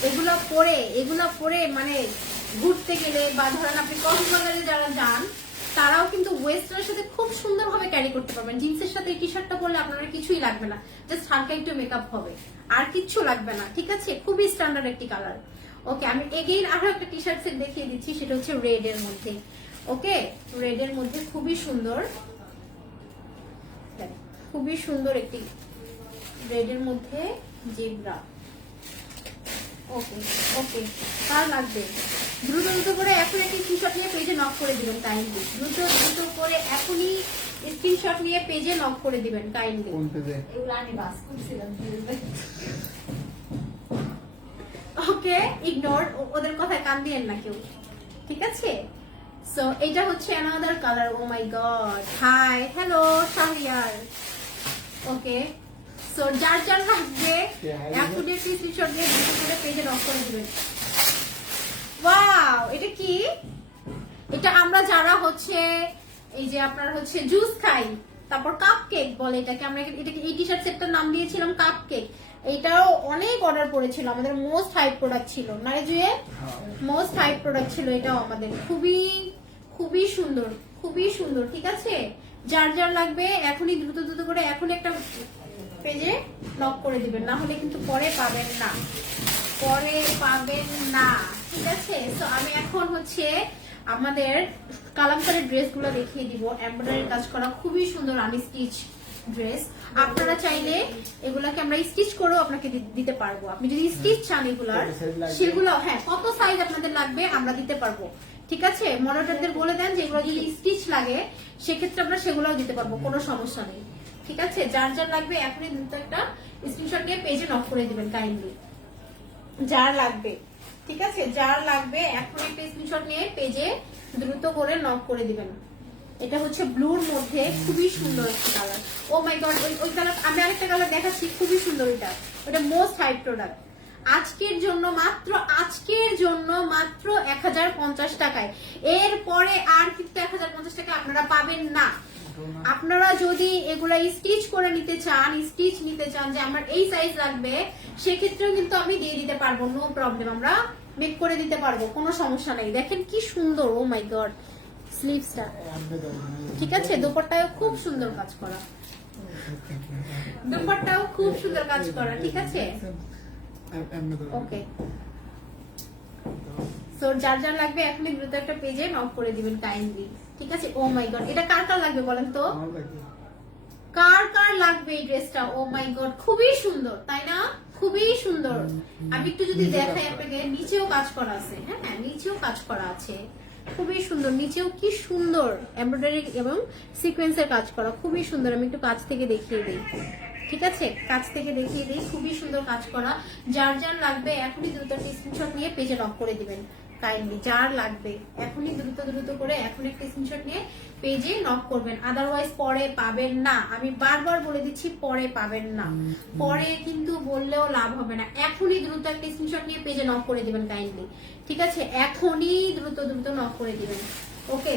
এগুলো পরে মানে ঘুরতে গেলে বা ধরেন আপনি কক্সবাজারে যারা যান তারাও কিন্তু ওয়েস্টার্নের সাথে খুব সুন্দরভাবে ক্যারি করতে পারবেন। জিন্সের সাথে এই টি শার্টটা পরলে আপনার কিছুই লাগবে না, জাস্ট হালকা একটু মেকআপ হবে, আর কিচ্ছু লাগবে না, ঠিক আছে? খুবই স্ট্যান্ডার্ড একটি কালার। ওকে, আমি এগেইন আরো একটা টি শার্ট সেট দেখিয়ে দিচ্ছি, সেটা হচ্ছে রেড এর মধ্যে। ওকে, রেড এর মধ্যে খুবই সুন্দর, খুবই সুন্দর একটি রেড এর মধ্যে জেব্রা। ওকে ওকে, কার লাগবে দ্রুত দ্রুত করে এখন একটি স্ক্রিনশট নিয়ে পেজে নক করে দিবেন কাইন্ডলি। দ্রুত দ্রুত করে এখনই স্ক্রিনশট নিয়ে পেজে নক করে দিবেন কাইন্ডলি। কোন পেজে? এগুলো আমি বাস করছিলাম। ওকে, ইগনোর, ওদের কথায় কান দিয়েন না কেউ, ঠিক আছে? সো এটা হচ্ছে অ্যানাদার কালার। ও মাই গড, হাই, হ্যালো শাহরিয়ার। ওকে, সো যার যার লাগবে এখন একটি স্ক্রিনশট নিয়ে দ্রুত করে পেজে নক করে দিবেন। ওয়াও, এটা কি? এটা আমরা যারা হচ্ছে এই যে আপনার হচ্ছে জুস খাই, তারপর কাপ কেক বলে এটাকে, আমরা এটাকে এই টি শার্ট সেটটার নাম দিয়েছিলাম কাপ কেক। এইটাও অনেক অর্ডার পড়েছিল, আমাদের মোস্ট হাইপ প্রোডাক্ট ছিল না রে জুয়ে? মোস্ট হাইপ প্রোডাক্ট ছিল এটাও আমাদের। খুবই খুবই সুন্দর, খুবই সুন্দর, ঠিক আছে? যার যার লাগবে এখনই দ্রুত দ্রুত করে এখন একটা পেজে নক করে দিবেন, না হলে কিন্তু পরে পাবেন না, পরে পাবেন না, ঠিক আছে? তো আমি এখন হচ্ছে আমাদের কালামকারী ড্রেসগুলো দেখিয়ে দিব। এমব্রয়ডারি কাজ করা খুবই সুন্দর আনস্টিচ ড্রেস। আপনারা চাইলে এগুলাকে আমরা স্টিচ করেও আপনাকে দিতে পারবো। আপনি যদি স্টিচ চান এগুলার, সেগুলো হ্যাঁ কত সাইজ আপনাদের লাগবে আমরা দিতে পারবো, ঠিক আছে? মডারেটরদের বলে দেন যে এগুলো যদি স্টিচ লাগে সেক্ষেত্রে আমরা সেগুলোও দিতে পারবো, কোনো সমস্যা নেই, ঠিক আছে? যার যার লাগবে এখনই দ্রুত একটা স্ক্রিনশট নিয়ে পেজে নক করে দিবেন কাইন্ডলি, যার লাগবে, ঠিক আছে? যার লাগবে এখনই একটা স্ক্রিনশট নিয়ে পেজে দ্রুত করে নক করে দিবেন। এটা হচ্ছে ব্লুর মধ্যে খুবই সুন্দর একটা কালার। ও মাই গড, ওই কালার আমি আরেকটা কালার দেখাচ্ছি, খুবই সুন্দর ওটা মোস্ট হাইপ প্রোডাক্ট। আজকের জন্য মাত্র 1050 টাকায়। এরপরে আর কিন্তু 1050 টাকা আপনারা পাবেন না। আপনারা যদি এগুলা স্টিচ করে নিতে চান যে আমার এই সাইজ লাগবে, সেক্ষেত্রেও কিন্তু আমি দিয়ে দিতে পারবো, নো প্রবলেম, আমরা মেক করে দিতে পারবো, কোনো সমস্যা নেই। দেখেন কি সুন্দর, ও মাই গড, স্লিভসটা, ঠিক আছে? দোপাট্টাও খুব সুন্দর কাজ করা, দোপাট্টাও খুব সুন্দর কাজ করা, ঠিক আছে? ওকে, সো যার যার লাগবে এখনই দ্রুত একটা পেজে নক করে দিবেন কাইন্ডলি, ঠিক আছে? ও মাই গড, এটা কার কার লাগবে বলেন তো? কার কার লাগবে এই ড্রেসটা? ও মাই গড, খুবই সুন্দর তাই না? খুবই সুন্দর। আমি একটু যদি দেখাই আপনাকে, নিচেও কাজ করা আছে, হ্যাঁ নিচেও কাজ করা আছে, খুবই সুন্দর। নিচেও কি সুন্দর এমব্রয়ডারি এবং সিকোয়েন্সের কাজ করা, খুবই সুন্দর। আমি একটু কাছ থেকে দেখিয়ে দিই, ঠিক আছে? কাছ থেকে দেখিয়ে দিই, খুবই সুন্দর কাজ করা। যার যার লাগবে এখনই দ্রুত স্ক্রিনশট নিয়ে পেজে নক করে দিবেন কাইন্ডলি। যার লাগবে এখনই দ্রুত দ্রুত করে এখন একটা স্ক্রিনশট নিয়ে পেজে নক করবেন, আদারওয়াইজ পরে পাবেন না। আমি বারবার বলে দিচ্ছি, পরে পাবেন না, পরে কিন্তু বললেও লাভ হবে না। এখনই দ্রুত একটা স্ক্রিনশট নিয়ে পেজে নক করে দিবেন কাইন্ডলি, ঠিক আছে? এখনই দ্রুত দ্রুত নক করে দিবেন। ওকে,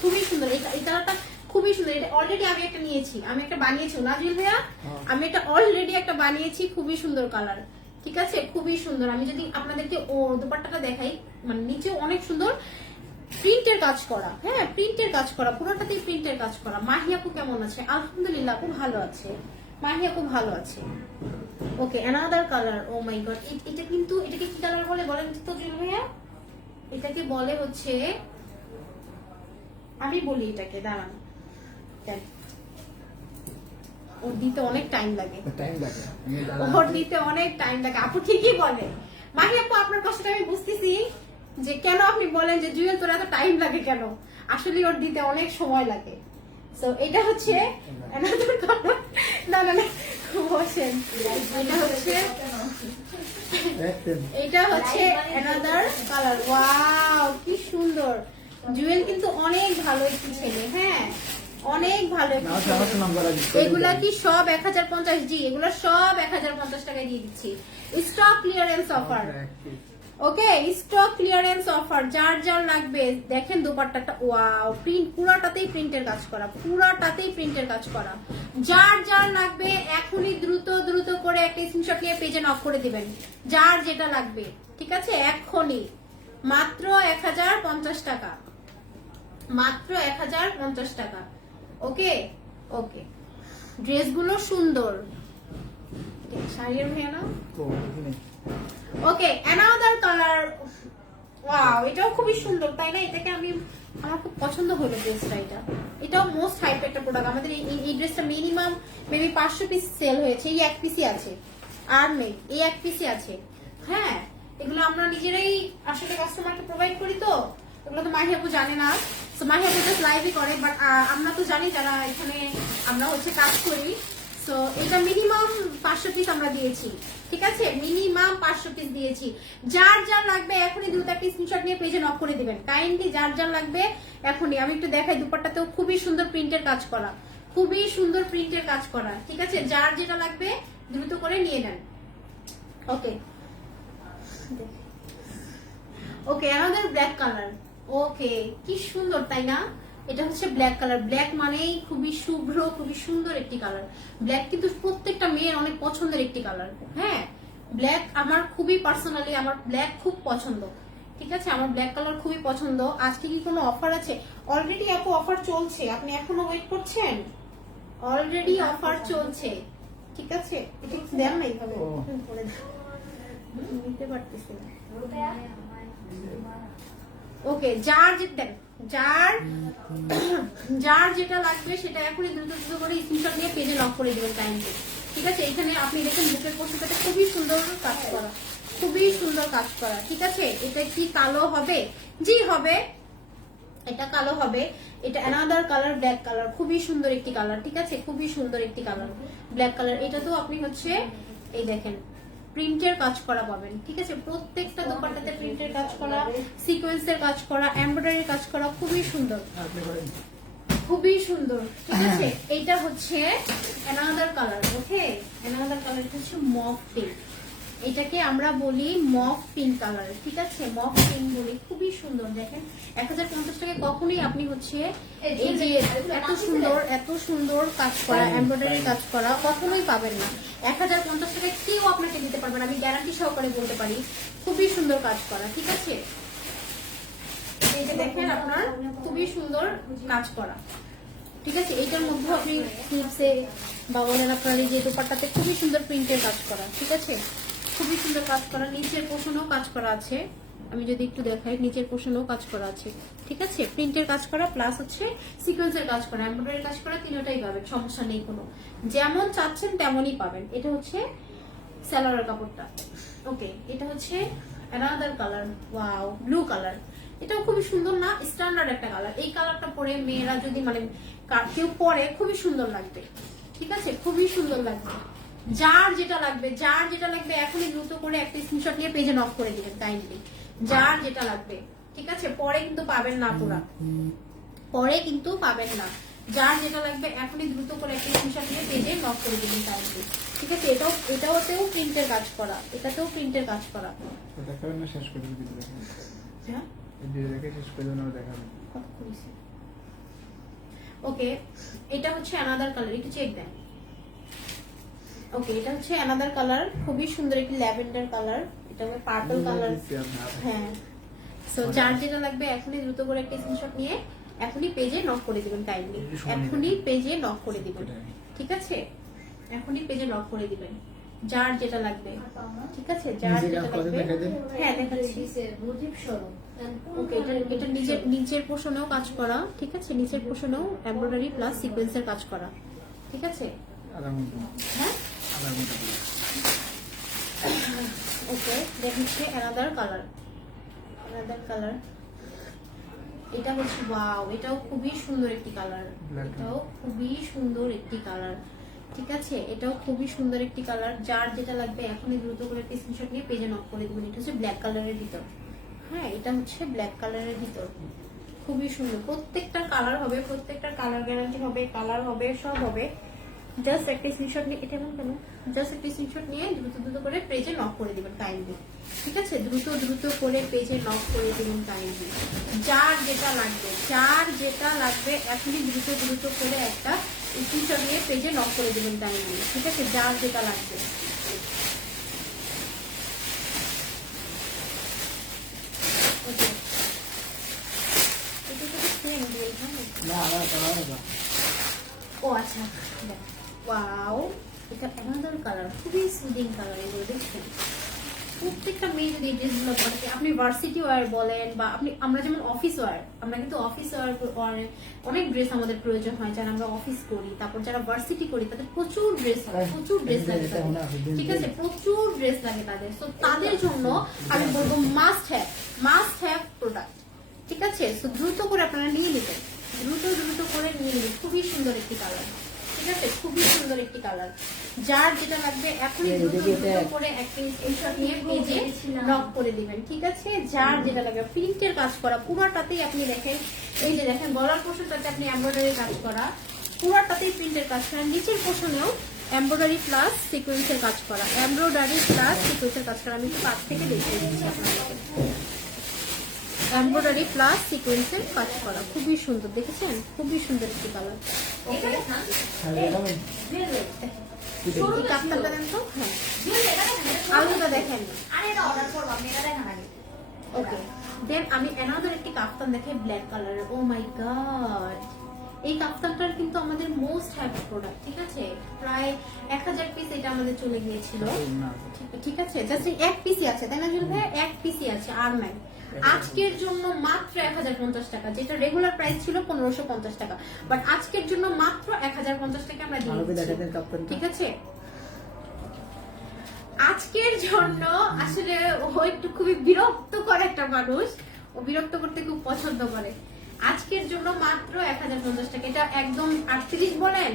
খুবই সুন্দর এই কালারটা, খুবই সুন্দর। এটা অলরেডি আমি একটা নিয়েছি, আমি একটা বানিয়েছি নাজিল ভাইয়া, আমি এটা অলরেডি একটা বানিয়েছি, খুবই সুন্দর কালার, ঠিক আছে? খুবই সুন্দর। আমি যদি আপনাদেরকে ও দোপাট্টাটা দেখাই, মানে নিচে অনেক সুন্দর প্রিন্টের কাজ করা, হ্যাঁ প্রিন্টের কাজ করা, পুরোটাতেই প্রিন্টের কাজ করা। মাহি আপু কেমন আছে? আলহামদুলিল্লাহ খুব ভালো আছে, মাহি আপু ভালো আছে। ওকে, অ্যানাদার কালার, ও মাই গড, এটা কিন্তু এটাকে কি কালার বলে বলেন তো জুল ভাইয়া? এটাকে বলে হচ্ছে, আমি বলি এটাকে, দাঁড়ান, ওর দিতে অনেক টাইম লাগে, ওর দিতে অনেক টাইম লাগে। আপু ঠিকই বলে, মাহি আপু আপনার কষ্টটা আমি বুঝতেছি, যে কেন আপনি বলেন যে জুয়েল তোর এত টাইম লাগে কেন, আসলে ওর দিতে অনেক সময় লাগে। সো এটা হচ্ছে না না না বসেন, এটা হচ্ছে অ্যানাদার কালার। ওয়াও কি সুন্দর, জুয়েল কিন্তু অনেক ভালো একটি ছেলে, হ্যাঁ অনেক ভালো একটি নাও, ছেলে। আমার তো নাম্বার আছে। এগুলা কি সব 1050 জি, এগুলা সব 1050 টাকায় দিয়ে দিচ্ছি। স্টক ক্লিয়ারেন্স অফার, ওকে স্টক ক্লিয়ারেন্স অফার। যার যার লাগবে দেখেন দোপাট্টাটা, ওয়াও প্রিন্ট, পুরাটাতেই প্রিন্টের কাজ করা, পুরাটাতেই প্রিন্টের কাজ করা। যার যার লাগবে এখনই দ্রুত দ্রুত করে একটা স্ক্রিনশট নিয়ে পেজে নক করে দিবেন, যার যেটা লাগবে, ঠিক আছে এখনই। মাত্র 1050 টাকা, মাত্র 1050 টাকা। ওকে ওকে, ড্রেসগুলো সুন্দর, শাড়ির ভাইয়া না। তো এখানে ওকে অ্যানাদার কালার, ওয়াও এটাও খুবই সুন্দর তাই না? এটাকে আমি, আমার খুব পছন্দ হলো ড্রেসটা। এটাও মোস্ট হাইপ একটা প্রোডাক্ট আমাদের। এই ড্রেসটা মিনিমাম মেবি 500 পিস সেল হয়েছে, এই এক পিসই আছে, আর নেই, এই এক পিসই আছে। হ্যাঁ এগুলো আমরা নিজেরাই আসলে কাস্টমারকে প্রোভাইড করি, তো এগুলো তো মাহি আপু জানে না, তো মাহি আপু জাস্ট লাইভই করে, বাট আমরা তো জানি যারা এখানে আমরা হচ্ছে কাজ করি। সো এটা মিনিমাম 500 পিস আমরা দিয়েছি, ঠিক আছে মিনিমাম 500 পিস দিয়েছি। যার যার লাগবে এখনই দ্রুত একটা স্ক্রিনশট নিয়ে পেজে নক করে দিবেন কাইন্ডলি, যার যার লাগবে এখনই। আমি একটু দেখাই, দুপাট্টাতেও খুবই সুন্দর প্রিন্টের কাজ করা, খুবই সুন্দর প্রিন্টের কাজ করা, ঠিক আছে যার যেটা লাগবে দ্রুত করে নিয়ে নেন। ওকে ওকে আমাদের ব্ল্যাক কালার, ওকে কি সুন্দর তাই না? এটা হচ্ছে ব্ল্যাক কালার। ব্ল্যাক মানেই খুবই শুভ্র, খুবই সুন্দর একটি কালার। ব্ল্যাক কিন্তু প্রত্যেকটা মেয়ের অনেক পছন্দের একটি কালার। হ্যাঁ ব্ল্যাক আমার খুবই পার্সোনালি, আমার ব্ল্যাক খুব পছন্দ, ঠিক আছে আমার ব্ল্যাক কালার খুবই পছন্দ। আজকে কি কোনো অফার আছে? অলরেডি আপু অফার চলছে, আপনি এখনো ওয়েট করছেন? অলরেডি অফার চলছে, ঠিক আছে এটা দেন না এইভাবে করে দেন। নিতে পারতেছি না। ওকে যার যেটা, যার যার যেটা লাগবে সেটা এখনই দ্রুত দ্রুত করে স্ক্রিনশট নিয়ে পেজে লক করে দিবেন টাইমে, ঠিক আছে। এখানে আপনি দেখেন বুকের পোশাকটা খুবই সুন্দর কাজ করা, খুবই সুন্দর কাজ করা, ঠিক আছে। এটা কি কালো হবে? জি হবে, এটা কালো হবে। এটা অ্যানাদার কালার ব্ল্যাক কালার, খুবই সুন্দর একটি কালার, ঠিক আছে খুবই সুন্দর একটি কালার ব্ল্যাক কালার। এটা তো আপনি হচ্ছে এই দেখেন প্রিন্টের কাজ করা পাবেন, ঠিক আছে প্রত্যেকটা দোপাট্টাতে প্রিন্টের কাজ করা, সিকোয়েন্সের কাজ করা, এমব্রয়ডারি কাজ করা, খুবই সুন্দর, খুবই সুন্দর, ঠিক আছে। এইটা হচ্ছে অ্যানাদার কালার, ওকে অ্যানাদার কালার হচ্ছে মফ পিঙ্ক, এটাকে আমরা বলি মফ পিঙ্ক কালার, ঠিক আছে মফ পিঙ্ক বলি, খুবই সুন্দর। দেখেন 1050 টাকায় কখনোই আপনি হচ্ছে এই যে এত সুন্দর কাজ করা, এমব্রয়ডারি কাজ করা কখনোই পাবেন না। 1050 টাকায় কেউ আপনাকে দিতে পারবেন, আমি গ্যারান্টি সহকারে বলতে পারি, খুবই সুন্দর কাজ করা, ঠিক আছে। এই যে দেখেন আপনার খুবই সুন্দর কাজ করা, ঠিক আছে। এইটার মধ্যে আপনি স্লিভসে বা বলেন আপনার এই যে দোপাট্টাতে খুবই সুন্দর প্রিন্টের কাজ করা, ঠিক আছে খুবই সুন্দর কাজ করা। নিচের পোর্শনও কাজ করা আছে, আমি যদি একটু দেখাই নিচের পোর্শনও কাজ করা আছে, ঠিক আছে প্রিন্টের কাজ করা প্লাস হচ্ছে সিকোয়েন্সের কাজ করা, এমব্রয়ডারি কাজ করা, তিনটাই পাবেন, সমস্যা নেই কোনো, যেমন চাচ্ছেন তেমনই পাবেন। এটা হচ্ছে সালোয়ারের কাপড়টা, ওকে এটা হচ্ছে another colour, wow blue colour, এটাও খুবই সুন্দর না, স্ট্যান্ডার্ড একটা কালার। এই কালারটা পরে মেয়েরা যদি মানে কেউ পরে খুবই সুন্দর লাগবে, ঠিক আছে খুবই সুন্দর লাগবে। যার যেটা লাগবে, যার যেটা লাগবে এখনই দ্রুত করে একটা স্ক্রিনশট নিয়ে পেজে নক করে দিবেন কাইন্ডলি, যার যেটা লাগবে, ঠিক আছে পরে কিন্তু পাবেন না পুরা, পরে কিন্তু পাবেন না। যার যেটা লাগবে এখনই দ্রুত করে একটা স্ক্রিনশট নিয়ে পেজে নক করে দিবেন কাইন্ডলি, ঠিক আছে। এটাতেও প্রিন্টের কাজ করা, এটাতেও প্রিন্টের কাজ করা। দেখাবেন না, শেষ করে দিতে দেখাবেন। হ্যাঁ শেষ করে দেবেন, দেখাবেন। ওকে এটা হচ্ছে অ্যানাদার কালার, একটু চেক দেন। ওকে এটা হচ্ছে অ্যানাদার কালার, খুবই সুন্দর একটি ল্যাভেন্ডার কালার, এটা হবে পার্পল কালার। হ্যাঁ সো যার যেটা লাগবে এখনই দ্রুত করে একটা স্ক্রিনশট নিয়ে এখনই পেজে নক করে দিবেন কাইন্ডলি, এখনই পেজে নক করে দিবেন, ঠিক আছে এখনই পেজে নক করে দিবেন যার যেটা লাগবে, ঠিক আছে যার যেটা লাগবে। হ্যাঁ দেখাচ্ছি। ওকে এটা নিচের পোর্শনেও কাজ করা, ঠিক আছে নিচের পোর্শনেও এমব্রয়ডারি প্লাস সিকোয়েন্সের কাজ করা, ঠিক আছে হ্যাঁ। ওকে দেখাচ্ছে অ্যানাদার কালার, অ্যানাদার কালার, এটা হচ্ছে ওয়াও এটাও খুবই সুন্দর একটি কালার, এটাও খুবই সুন্দর একটি কালার, ঠিক আছে এটাও খুবই সুন্দর একটি কালার। যার যেটা লাগবে এখনই দ্রুত করে একটা স্ক্রিনশট নিয়ে পেজে নক করে দিবেন। এটা হচ্ছে ব্ল্যাক কালারের ভিতর, হ্যাঁ এটা হচ্ছে ব্ল্যাক কালারের ভিতর, খুবই সুন্দর, প্রত্যেকটা কালার হবে, প্রত্যেকটা কালার গ্যারান্টি হবে, কালার হবে, সব হবে। জাস্ট একটা স্ক্রিনশট নিয়ে, এটা এমন কেন, জাস্ট একটা স্ক্রিনশট নিয়ে দ্রুত দ্রুত করে পেজে নক করে দিবেন কাইন্ডলি, ঠিক আছে? দ্রুত দ্রুত করে পেজে নক করে দিবেন কাইন্ডলি। যার যেটা লাগবে, যার যেটা লাগবে এখনই দ্রুত দ্রুত করে একটা স্ক্রিনশট নিয়ে পেজে নক করে দিবেন কাইন্ডলি, ঠিক আছে? যার যেটা লাগবে। ওকে, এটা তো সেম দিয়ে না আমার কালার হবে ও আচ্ছা, ওয়াও, এটা অ্যানাদার কালার, খুবই সুদিং কালার। এগুলো দেখছেন, প্রত্যেকটা মেয়ে যদি এই ড্রেসগুলো পরে, আপনি ভার্সিটি ওয়্যার বলেন বা আপনি, আমরা যেমন অফিস ওয়্যার, আমরা কিন্তু অফিস ওয়্যার অনেক ড্রেস আমাদের প্রয়োজন হয়, যারা আমরা অফিস করি, তারপর যারা ভার্সিটি করি, তাদের প্রচুর ড্রেস হয়, প্রচুর ড্রেস লাগে তাদের, ঠিক আছে? প্রচুর ড্রেস লাগে তাদের। তো তাদের জন্য আমি বলবো মাস্ট হ্যাভ প্রোডাক্ট, ঠিক আছে? তো দ্রুত করে আপনারা নিয়ে নেবেন, দ্রুত দ্রুত করে নিয়ে নেবেন। খুবই সুন্দর একটি কালার, ঠিক আছে? খুবই সুন্দর একটি কালার। যার যেটা লাগবে এখনই দ্রুত দ্রুত করে একটা স্ক্রিনশট নিয়ে পেজে লক করে দিবেন, ঠিক আছে? যার যেটা লাগবে, প্রিন্টের কাজ করা পুরোটাতেই আপনি দেখেন, এই যে দেখেন গলার পোর্শনটাতে আপনি এমব্রয়ডারি কাজ করা, পুরোটাতেই প্রিন্টের কাজ করা, নিচের পোর্শনেও এমব্রয়ডারি প্লাস সিকোয়েন্সের কাজ করা, এমব্রয়ডারি প্লাস সিকোয়েন্সের কাজ করা। আমি একটু কাছ থেকে দেখিয়ে দিচ্ছি আপনাদেরকে, এমব্রয়ডারি প্লাস সিকোয়েন্সের কাজ করা, খুবই সুন্দর, দেখেছেন? খুবই সুন্দর একটি কালার। এই কাপ্তানটা দেন তো, হ্যাঁ আলুটা দেখেন। ওকে, দেন আমি অ্যানাদার একটি কাপ্তান দেখে ব্ল্যাক কালারের। ও মাই গড, এই কাপ্তানটার কিন্তু আমাদের মোস্ট হ্যাপি প্রোডাক্ট, ঠিক আছে? প্রায় 1000 পিস এটা আমাদের চলে গিয়েছিল, ঠিক আছে? জাস্ট এক পিসই আছে, তাই না জুল ভাই? এক পিসই আছে, আর নাই। আজকের জন্য মাত্র 1050 টাকা, যেটা রেগুলার প্রাইস ছিল 1550 টাকা, বাট আজকের জন্য মাত্র 1050 টাকা আমরা দিয়ে দিচ্ছি, ঠিক আছে? আজকের জন্য আসলে ও একটু খুবই বিরক্তকর একটা মানুষ, ও বিরক্ত করতে খুব পছন্দ করে। আজকের জন্য মাত্র 1050 টাকা, এটা একদম 38 বলেন,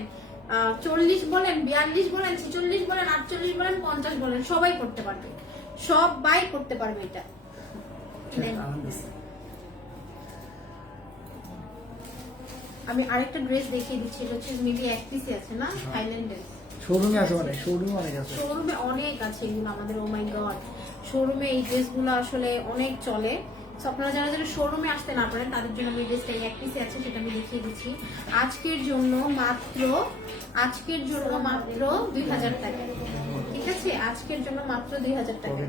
40 বলেন, 42 বলেন, 46 বলেন, 48 বলেন, 50 বলেন, সবাই করতে পারবে, সবাই করতে পারবে এটা। আমি আরেকটা ড্রেস দেখিয়ে দিচ্ছি, মেবি এক পিসি আছে না, থাইল্যান্ডের শোরুমে আছে, অনেক শোরুমে অনেক আছে, শোরুমে অনেক আছে এগুলো আমাদের। ও মাই গড, শোরুমে এই ড্রেসগুলো আসলে অনেক চলে। So, আপনারা যারা যারা শোরুমে আসতে না পারেন তাদের জন্য আমি ড্রেসটা এক পিসে আছে, সেটা আমি দেখিয়ে দিচ্ছি। আজকের জন্য মাত্র 2000 টাকা, ঠিক আছে? আজকের জন্য মাত্র 2000 টাকা।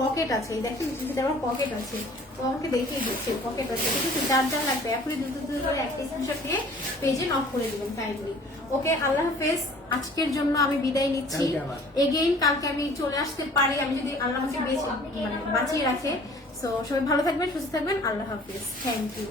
পকেট আছে, এই দেখেন আমার পকেট আছে, ও আমাকে দেখিয়ে দিচ্ছে পকেট আছে, ঠিক আছে? যার যার লাগবে এখনই দ্রুত দ্রুত করে একটা স্ক্রিনশট নিয়ে পেজে নক করে দিবেন কাইন্ডলি। ওকে, আল্লাহ হাফেজ। আজকের জন্য আমি বিদায় নিচ্ছি। এগেইন কালকে আমি চলে আসতে পারি, আমি যদি আল্লাহ আমাকে বাঁচিয়ে রাখে। সো সবাই ভালো থাকবেন, সুস্থ থাকবেন। আল্লাহ হাফেজ, থ্যাংক ইউ।